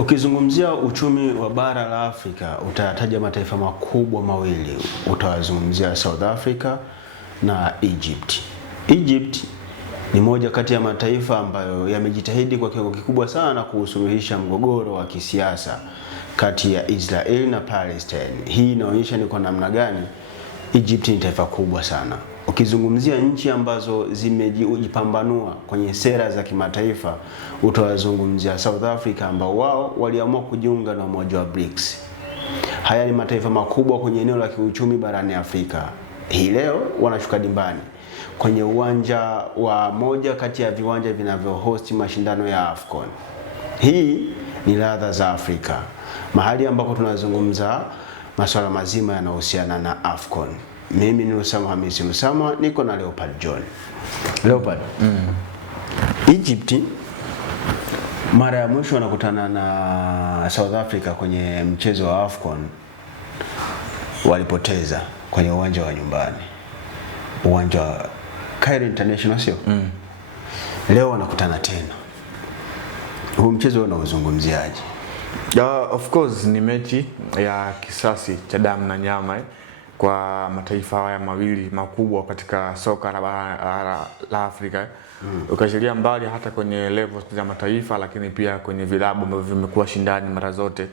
Ukizungumzia uchumi wa bara la Afrika utataja mataifa makubwa mawili, utawazungumzia South Africa na Egypt. Egypt ni moja kati ya mataifa ambayo yamejitahidi kwa kiwango kikubwa sana kusuluhisha mgogoro wa kisiasa kati ya Israel na Palestine. Hii inaonyesha ni kwa namna gani Egypt ni taifa kubwa sana. Ukizungumzia nchi ambazo zimejipambanua kwenye sera za kimataifa, utawazungumzia South Africa ambao wao waliamua kujiunga na umoja wa BRICS. Haya ni mataifa makubwa kwenye eneo la kiuchumi barani Afrika. Hii leo wanashuka dimbani kwenye uwanja wa moja kati ya viwanja vinavyohosti mashindano ya AFCON. Hii ni ladha za Afrika, mahali ambako tunazungumza masuala mazima yanayohusiana na AFCON. Mimi ni Usama Hamisi Usama, niko na Leopard John. Leopard. Egypt mara ya mwisho wanakutana na South Africa kwenye mchezo wa AFCON walipoteza kwenye uwanja wa nyumbani, uwanja wa Cairo International, sio? Leo wanakutana tena. Huu mchezo unaozungumziaje? Of course ni mechi ya kisasi cha damu na nyama kwa mataifa haya mawili makubwa katika soka la Afrika. Ukiachilia mbali hata kwenye levels za mataifa, lakini pia kwenye vilabu ambavyo vimekuwa shindani mara zote.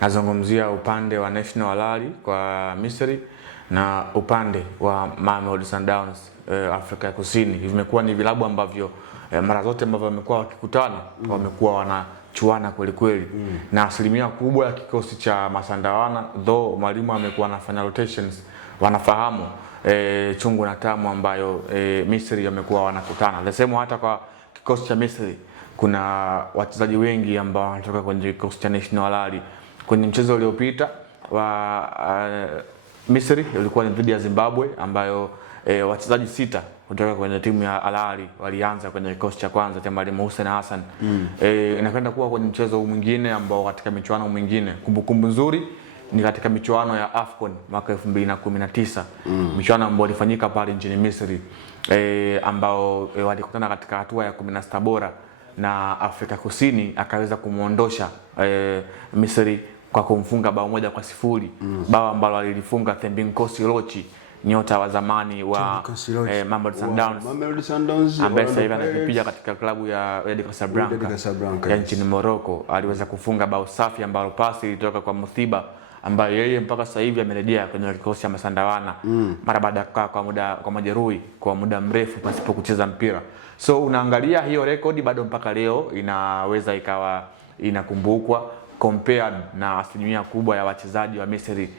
Nazungumzia upande wa National Al Ahly kwa Misri na upande wa Mamelodi Sundowns Afrika ya Kusini. Vimekuwa ni vilabu ambavyo mara zote ambavyo wamekuwa wakikutana wamekuwa wanachuana kweli kweli. Na asilimia kubwa ya kikosi cha Masandawana, though mwalimu amekuwa anafanya rotations, wanafahamu chungu na tamu ambayo Misri wamekuwa wanakutana. Nasema hata kwa kikosi cha Misri kuna wachezaji wengi ambao wanatoka kwenye kikosi cha National Al Ahly. Kwenye mchezo uliopita wa Misri ulikuwa ni dhidi ya Zimbabwe, ambayo wachezaji 6 kutoka kwenye timu ya Al Ahly walianza kwenye kikosi cha kwanza cha mwalimu Hussein Hassan. Inakwenda kuwa kwenye mchezo mwingine ambao katika michuano mwingine. Kumbukumbu nzuri ni katika michuano ya AFCON mwaka 2019. Michuano ambayo ilifanyika pale nchini Misri, ambao walikutana katika hatua ya 16 bora na Afrika Kusini akaweza kumuondosha Misri kwa kumfunga bao 1-0. Bao ambalo alilifunga Thembinkosi Lochi, nyota wa zamani wa Mamelodi Sundowns, ambaye sasa hivi anakipiga katika klabu ya Wydad Casablanca ya nchini Morocco. Aliweza kufunga bao safi ambalo pasi ilitoka kwa Muthiba, ambaye yeye mpaka sasa hivi amerejea kwenye kikosi cha Masandawana mara baada ya kukaa kwa majeruhi kwa muda mrefu pasipo kucheza mpira. So unaangalia hiyo rekodi bado mpaka leo inaweza ikawa inakumbukwa compared na asilimia kubwa ya wachezaji wa Misri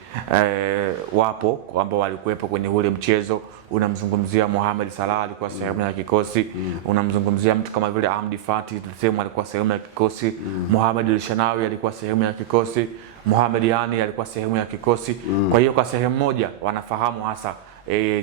wapo ambao walikuwepo kwenye ule mchezo. Unamzungumzia Mohamed Salah alikuwa sehemu ya kikosi, unamzungumzia mtu kama vile Hamdi Fati tuseme alikuwa sehemu ya kikosi, Mohamed El-Shanawi alikuwa sehemu ya kikosi, Mohamed Yani alikuwa sehemu ya kikosi. Kwa hiyo kwa sehemu moja wanafahamu hasa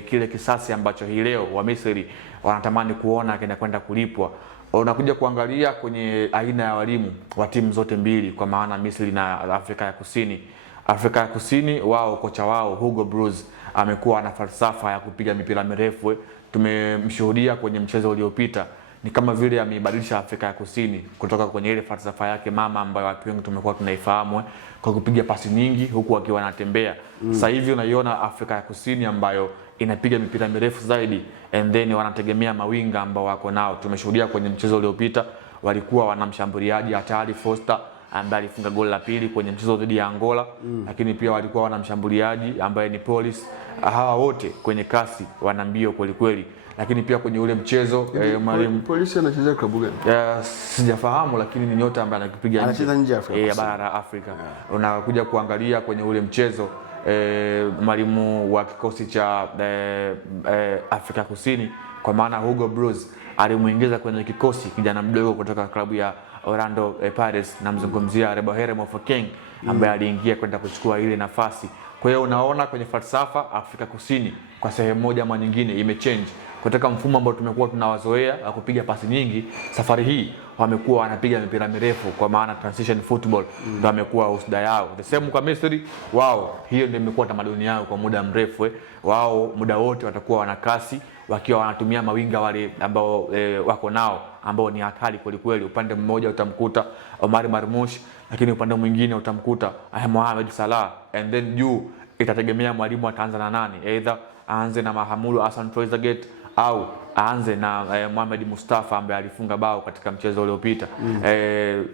kile kisasi ambacho hii leo wa Misri wanatamani kuona kinakwenda kulipwa. Unakuja kuangalia kwenye aina ya walimu wa timu zote mbili, kwa maana Misri na Afrika ya Kusini. Afrika ya Kusini wao, kocha wao Hugo Broos amekuwa na falsafa ya kupiga mipira mirefu. Tumemshuhudia kwenye mchezo uliopita, ni kama vile ameibadilisha Afrika ya Kusini kutoka kwenye ile falsafa yake mama ambayo watu wengi tumekuwa tunaifahamu kwa kupiga pasi nyingi huku akiwa anatembea. Sasa hivi unaiona Afrika ya Kusini ambayo inapiga mipira mirefu zaidi, and then wanategemea mawinga ambao wako nao. Tumeshuhudia kwenye mchezo uliopita walikuwa wana mshambuliaji hatari Foster ambaye alifunga goli la pili kwenye mchezo dhidi ya Angola, lakini pia walikuwa wana mshambuliaji ambaye ni Police. Hawa wote kwenye kasi wana mbio kweli kweli. Lakini pia kwenye ule mchezo mwalimu Police anacheza klabu gani? Sijafahamu, lakini ni nyota ambaye anacheza nje ya bara la Afrika. Unakuja kuangalia kwenye ule mchezo mwalimu wa kikosi cha Afrika Kusini kwa maana Hugo Broos alimuingiza kwenye kikosi kijana mdogo kutoka klabu ya Orlando Pirates, namzungumzia Rebohere Mofokeng ambaye aliingia kwenda kuchukua ile nafasi. Kwa hiyo unaona kwenye falsafa Afrika Kusini kwa sehemu moja ama nyingine imechange kutoka mfumo ambao tumekuwa tunawazoea wa kupiga pasi nyingi. Safari hii wamekuwa wanapiga mipira mirefu, kwa maana transition football ndio amekuwa usda yao. The same kwa Misri, wao hiyo ndio imekuwa tamaduni yao kwa muda mrefu. Wao muda wote watakuwa wana kasi, wakiwa wanatumia mawinga wale ambao wako nao ambao ni hatari kweli kweli. Upande mmoja utamkuta Omar Marmoush, lakini upande mwingine utamkuta Mohamed Salah, and then juu itategemea mwalimu ataanza na nani, either aanze na Mahamudu Hassan Trezeguet au aanze na Mohamed Mustafa ambaye alifunga bao katika mchezo uliopita.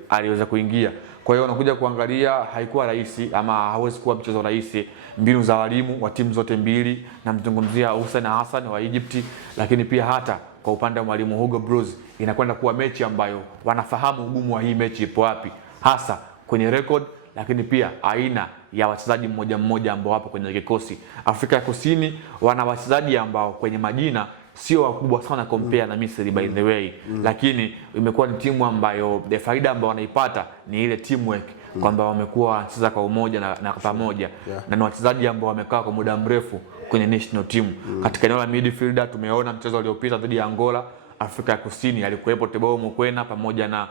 Aliweza kuingia. Kwa hiyo unakuja kuangalia haikuwa rahisi, ama hawezi kuwa mchezo rahisi. Mbinu za walimu wa timu zote mbili, na mzungumzia Hussein Hassan wa Egypt, lakini pia hata kwa upande wa mwalimu Hugo Broos inakwenda kuwa mechi ambayo wanafahamu ugumu wa hii mechi ipo wapi, hasa kwenye record, lakini pia aina ya wachezaji mmoja mmoja ambao wapo kwenye kikosi. Afrika ya Kusini wana wachezaji ambao kwenye majina sio wakubwa sana compare na Misri by the way, lakini imekuwa ni timu ambayo faida ambayo wanaipata ni ile teamwork, kwamba wamekuwa wanacheza kwa umoja na pamoja, na ni wachezaji ambao wamekaa kwa muda mrefu kwenye national team. Katika eneo la midfielder tumeona mchezo uliopita dhidi ya Angola, Afrika ya Kusini alikuwepo Teboho Mokoena pamoja na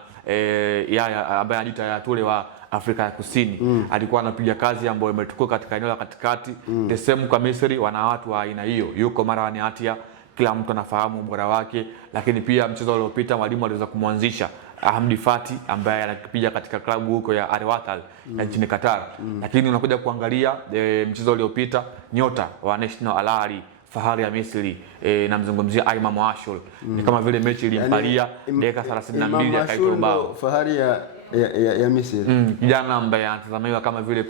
Yaya ambaye anajiita Yaya Toure wa Afrika ya Kusini. Alikuwa anapiga kazi ambayo imetukua katika eneo la katikati. The same kwa Misri, wana watu wa aina hiyo. Yuko Marwan Atia, kila mtu anafahamu ubora wake, lakini pia mchezo uliopita mwalimu aliweza kumwanzisha Hamdi Fati ambaye anakipiga katika klabu huko ya Al Watal nchini Qatar. Lakini unakuja kuangalia mchezo uliopita, nyota wa National Al Ahly Fahari ya Misri, namzungumzia Imam Ashur, ni kama vile mechi ilimpalia dakika 32 akaitoa bao. Fahari ya Misri, kijana ambaye anatazamiwa kama vile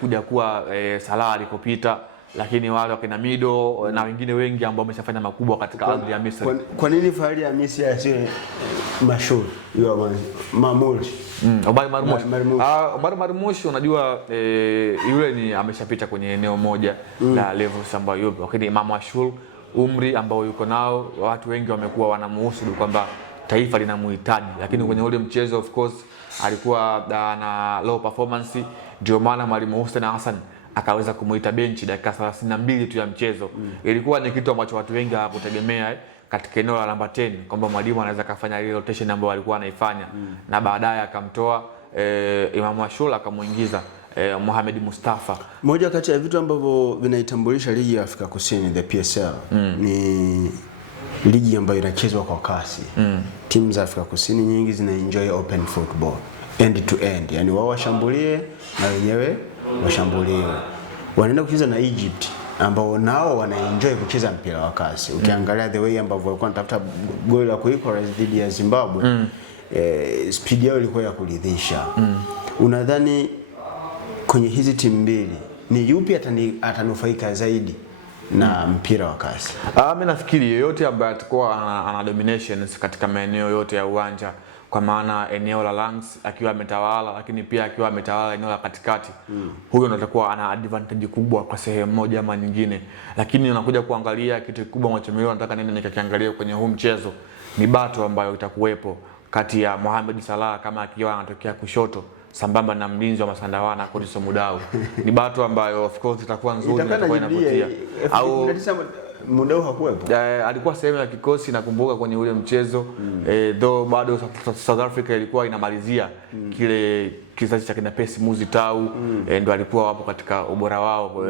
kuja kuwa Salah alikopita, lakini wale wakina Mido na wengine wengi ambao wameshafanya makubwa katika ardhi ya Misri. Kwa nini Fahari ya Misri asiwe mashhur Marmoush? Omar Marmoush. Omar Marmoush unajua yule ni ameshapita kwenye eneo moja la levels ambayo yupo, lakini Imam Ashur umri ambao yuko nao, watu wengi wamekuwa wanamuhusudu kwamba taifa linamhitaji, lakini kwenye ule mchezo of course alikuwa na low performance, ndio maana mwalimu Hussein Hassan akaweza kumuita benchi dakika 32 tu ya mchezo. Ilikuwa ni kitu ambacho watu wengi hawakutegemea katika eneo la namba 10 kwamba mwalimu anaweza kufanya ile rotation ambayo alikuwa anaifanya, na baadaye akamtoa Imam Ashur akamuingiza Mohamed Mustafa. Moja kati ya vitu ambavyo vinaitambulisha ligi ya Afrika Kusini, the PSL, ni ligi ambayo inachezwa kwa kasi. Timu za Afrika Kusini nyingi zina enjoy open football, end to end, yani wao washambulie na wenyewe washambuliwe. Wanaenda kucheza na Egypt ambao nao wanaenjoy kucheza mpira wa kasi. Ukiangalia the way ambavyo walikuwa wanatafuta goli la kuequalize dhidi ya Zimbabwe, speed yao ilikuwa ya kuridhisha. Unadhani kwenye hizi timu mbili ni yupi atanufaika zaidi na mpira wa kasi? Mimi nafikiri yeyote ambaye atakuwa ana dominations katika maeneo yote ya uwanja, kwa maana eneo la Langs akiwa ametawala, lakini pia akiwa ametawala eneo la katikati, huyo ndo atakuwa ana advantage kubwa kwa sehemu moja ama nyingine. Lakini unakuja kuangalia kitu kikubwa ambacho mimi nataka nini nikakiangalia kwenye huu mchezo, ni battle ambayo itakuwepo kati ya Mohamed Salah kama akiwa anatokea kushoto sambamba na mlinzi wa Masandawana Kodiso Mudau. Ni battle ambayo of course itakuwa nzuri na itakuwa inavutia. Au Mudau hakuwepo, alikuwa sehemu ya kikosi nakumbuka kwenye ule mchezo, though bado South Africa ilikuwa inamalizia kile kizazi cha kina Percy Muzi Tau, ndio alikuwa wapo katika ubora wao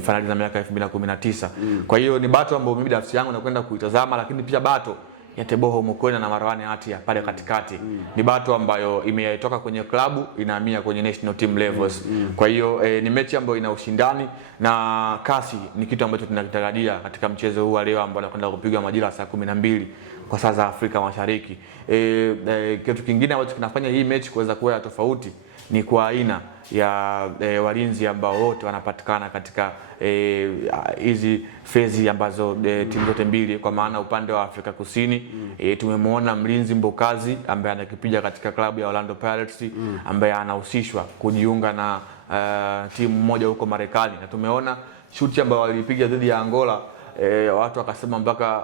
finali za miaka 2019. Kwa hiyo ni battle ambayo mimi binafsi yangu nakwenda kuitazama, lakini pia battle ya Teboho Mokoena na Marwan Atia pale katikati. Ni battle ambayo imetoka kwenye klabu inahamia kwenye national team levels. Kwa hiyo ni mechi ambayo ina ushindani na kasi, ni kitu ambacho tunakitarajia katika mchezo huu leo ambao unakwenda kupigwa majira saa 12 kwa saa za Afrika Mashariki. Kitu kingine ambacho kinafanya hii mechi kuweza kuwa tofauti ni kwa aina ya walinzi ambao wote wanapatikana katika hizi fezi ambazo timu zote mbili, kwa maana upande wa Afrika Kusini tumemwona mlinzi Mbokazi ambaye anakipiga katika klabu ya Orlando Pirates, ambaye anahusishwa kujiunga na timu moja huko Marekani, na tumeona shuti ambayo walipiga dhidi ya Angola, watu wakasema mpaka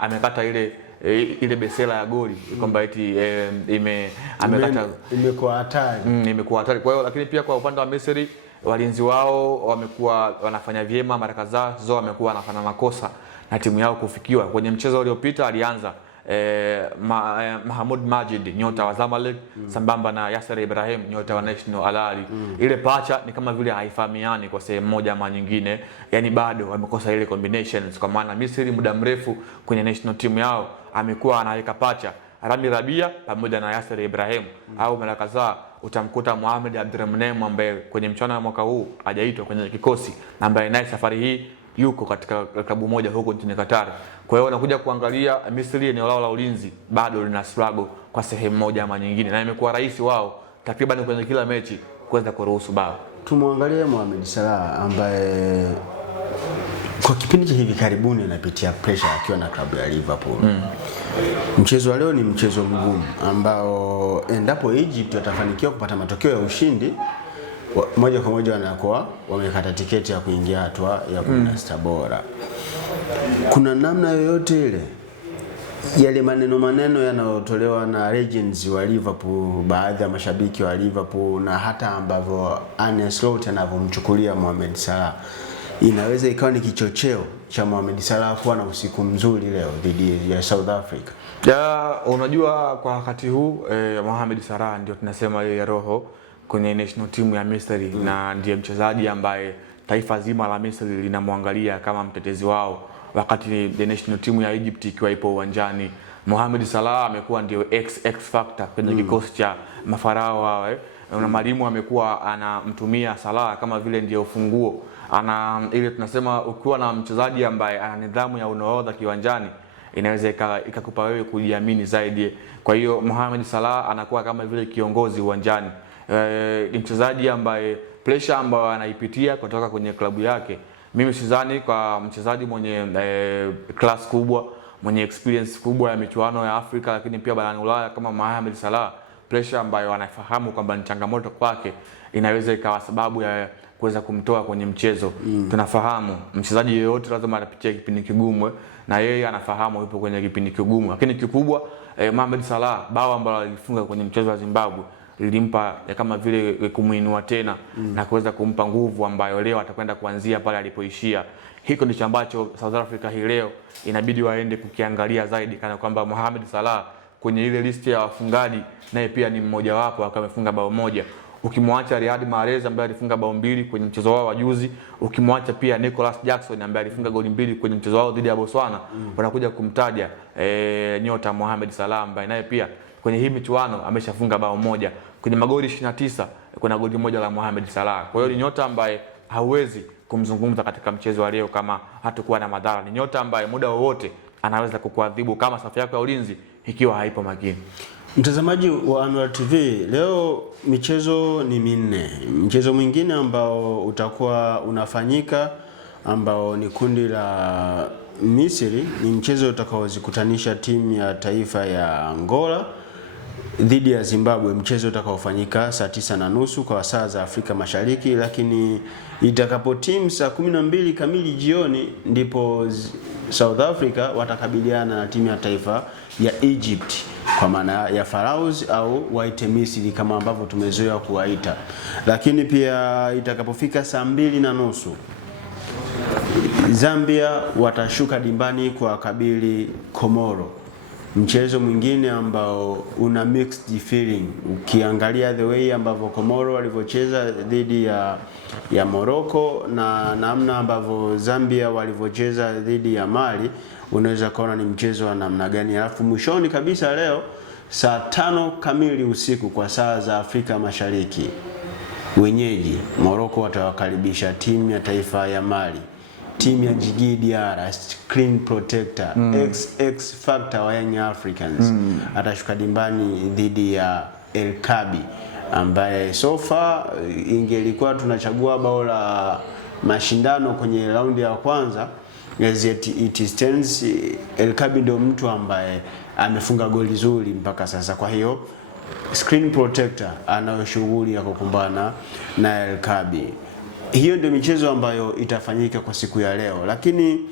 amekata ile besela ya goli kwamba eti amekata, imekuwa hatari. Imekuwa hatari. Kwa hiyo lakini pia kwa upande wa Misri walinzi wao wamekuwa wanafanya vyema, mara kadhaa wamekuwa wanafanya makosa na timu yao kufikiwa. Kwenye mchezo uliopita alianza Mahmoud Majid nyota wa Zamalek sambamba na Yasser Ibrahim nyota wa National Al Ahly. Ile pacha ni kama vile haifahamiani kwa sehemu moja ama nyingine, yani bado wamekosa ile combinations, kwa maana Misri muda mrefu kwenye national team yao amekuwa anaweka pacha Rami Rabia pamoja na Yasser Ibrahim au mara kadhaa utamkuta Mohamed Abdelrahman ambaye kwenye mchana wa mwaka huu hajaitwa kwenye kikosi, ambaye naye safari hii yuko katika klabu moja huko nchini Qatar. Kwa hiyo unakuja kuangalia Misri, eneo lao la ulinzi bado lina struggle kwa sehemu moja ama nyingine, na imekuwa rahisi wao takriban kwenye kila mechi kuweza kuruhusu bao. Tumwangalie Mohamed Salah ambaye kwa kipindi cha hivi karibuni anapitia pressure akiwa na klabu ya Liverpool. Mchezo wa leo ni mchezo mgumu ambao endapo Egypt watafanikiwa kupata matokeo ya ushindi, moja kwa moja wanakuwa wamekata tiketi ya kuingia hatua ya 16 bora. Kuna namna yoyote ile yale maneno yanayotolewa na legends wa Liverpool, baadhi ya mashabiki wa Liverpool, na hata ambavyo Arne Slot anavyomchukulia Mohamed Salah, inaweza ikawa ni kichocheo cha Mohamed Salah kuwa na usiku mzuri leo dhidi ya South Africa? Unajua kwa wakati huu Mohamed Salah ndio tunasema yeye roho kwenye national team ya Misri, na ndiye mchezaji ambaye taifa zima la Misri linamwangalia kama mtetezi wao, wakati the national team ya Egypt ikiwa ipo uwanjani. Mohamed Salah amekuwa ndio X factor kwenye kikosi cha mafarao wao, na mwalimu amekuwa anamtumia Salah kama vile ndio ufunguo. Ana ile tunasema ukiwa na mchezaji ambaye ana nidhamu ya unahodha kiwanjani, inaweza ikakupa wewe kujiamini zaidi. Kwa hiyo Mohamed Salah anakuwa kama vile kiongozi uwanjani. Ni mchezaji ambaye pressure ambayo anaipitia kutoka kwenye klabu yake, mimi sidhani kwa mchezaji mwenye class kubwa, mwenye experience kubwa ya michuano ya Afrika lakini pia barani Ulaya kama Mohamed Salah, pressure ambayo anafahamu kwamba ni changamoto kwake inaweza ikawa sababu ya kuweza kumtoa kwenye mchezo. Tunafahamu mchezaji yeyote lazima anapitia kipindi kigumu, na yeye anafahamu yupo kwenye kipindi kigumu, lakini kikubwa Mohamed Salah bao ambalo alifunga kwenye mchezo wa Zimbabwe lilimpa kama vile kumuinua tena na kuweza kumpa nguvu ambayo leo atakwenda kuanzia pale alipoishia. Hiko ndicho ambacho South Africa hii leo inabidi waende kukiangalia zaidi, kana kwamba Mohamed Salah kwenye ile listi ya wafungaji naye pia ni mmoja wapo, akawa amefunga bao moja. Ukimwacha Riyad Mahrez ambaye alifunga bao 2 kwenye mchezo wao wa juzi, ukimwacha pia Nicholas Jackson ambaye alifunga goli 2 kwenye mchezo wao dhidi ya Botswana, wanakuja kumtaja nyota Mohamed Salah ambaye naye pia kwenye hii michuano ameshafunga bao moja. Kwenye magoli 29 kuna goli moja la Mohamed Salah. Kwa hiyo ni nyota ambaye hauwezi kumzungumza katika mchezo wa leo kama hatakuwa na madhara. Ni nyota ambaye muda wowote anaweza kukuadhibu kama safu yako ya ulinzi ikiwa haipo makini. Mtazamaji wa Anwar TV, leo michezo ni minne. Mchezo mwingine ambao utakuwa unafanyika ambao ni kundi la Misri, ni mchezo utakaozikutanisha timu ya taifa ya Angola dhidi ya Zimbabwe, mchezo utakaofanyika saa 9:30 kwa saa za Afrika Mashariki, lakini itakapo timu saa 12 kamili jioni ndipo South Africa watakabiliana na timu ya taifa ya Egypt, kwa maana ya Pharaohs au waite Misri kama ambavyo tumezoea kuwaita. Lakini pia itakapofika saa 2:30 Zambia watashuka dimbani kwa kabili Komoro, mchezo mwingine ambao una mixed feeling. Ukiangalia the way ambavyo Komoro walivyocheza dhidi ya Morocco na namna ambavyo Zambia walivyocheza dhidi ya Mali, unaweza kuona ni mchezo wa namna gani. Alafu mwishoni kabisa leo saa 5 kamili usiku kwa saa za Afrika Mashariki, wenyeji Morocco watawakaribisha timu ya taifa ya Mali. Timu ya Djigui Diarra, screen protector, X factor wa Young Africans, atashuka dimbani dhidi ya El Kabi ambaye so far ingelikuwa tunachagua bao la mashindano kwenye raundi ya kwanza, as it stands El Kabi ndio mtu ambaye amefunga goli zuri mpaka sasa. Kwa hiyo screen protector anayo shughuli ya kukumbana na El Kabi. Hiyo ndio michezo ambayo itafanyika kwa siku ya leo, lakini